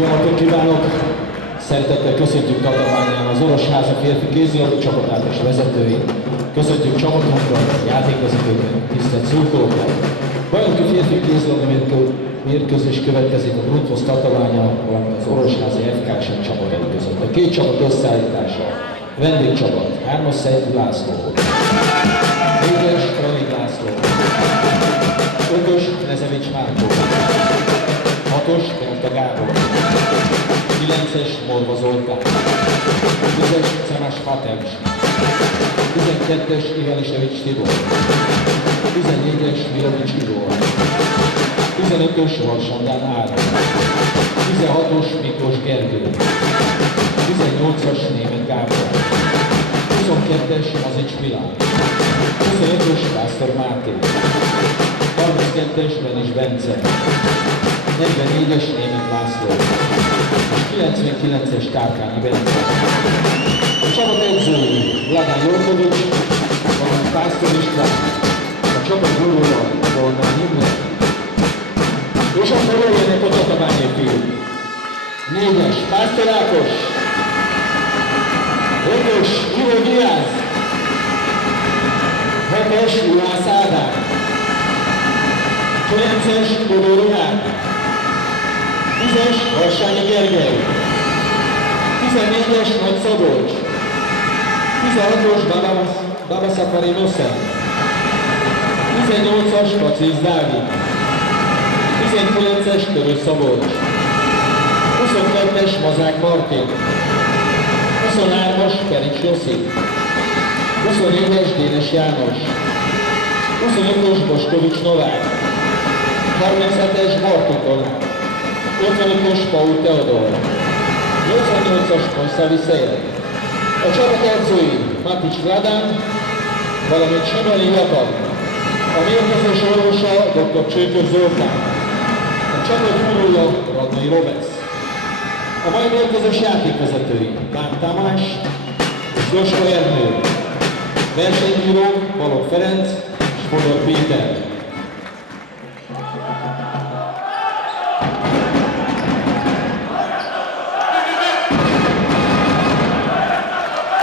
Jó napot kívánok! Szeretettel köszöntjük Tatabányán az Orosháza férfi kézilabda csapatát és vezetőit. Köszöntjük csapatunkat, játékvezetőket, tisztelt szurkolókat. Bajnoki férfi kézilabda mérkőzés következik a Grunthoz Tatabánya, valamint az Orosházi FK-s csapatai között. A két csapat összeállítása. Vendégcsapat, 3-as Szejtű László, 4-es Ralid László, 5-ös Nezevics Márkó, 6-os Berta Gábor, 9-es Morva Zoltán, 10-es Cemas Matevs, 12-es Ivanisevics Tibor, 14-es Milovics Igor, 15-ös Varsandán Áron, 16-os Miklós Gergő, 18-as Németh Gábor, 22-es Mazics Milán, 25-ös Pásztor Máté, 32-es Benis Bence, 44-es Németh László, és 99-es Tárkányi Bence. A csapat edzői Vladán Jolkovics, valamint Pásztor István, a csapat gurúja Volnán Imre, és akkor jöjjenek a tatabányi fiúk. 4-es Pásztor Ákos, 5-ös Ivo Diaz, 6-os Juhász Ádám, 9-es Bodó Ronald, 10-es Varsányi Gergely, 14-es Nagy Szabolcs, 16-os Babaszafari Noszer, 18-as Kacisz Dávid, 19-es Törő Szabolcs, 22-es Mazák Martin, 23-as Perics Joszi, 24-es Dénes János, 25-ös Boskovics Novák, 37-es Marton Donát, 55-ös Paul Teodor, 88-as Konszávi Szél. A csapat edzői Matics Vladán, valamint Simoni Jakab, a mérkőzés orvosa dr. Csőkör Zoltán, a csapat gurúja Radnai Robesz. A mai mérkőzés játékvezetői Bán Tamás és Josko Ernő, versenybírók Balogh Ferenc és Fodor Péter.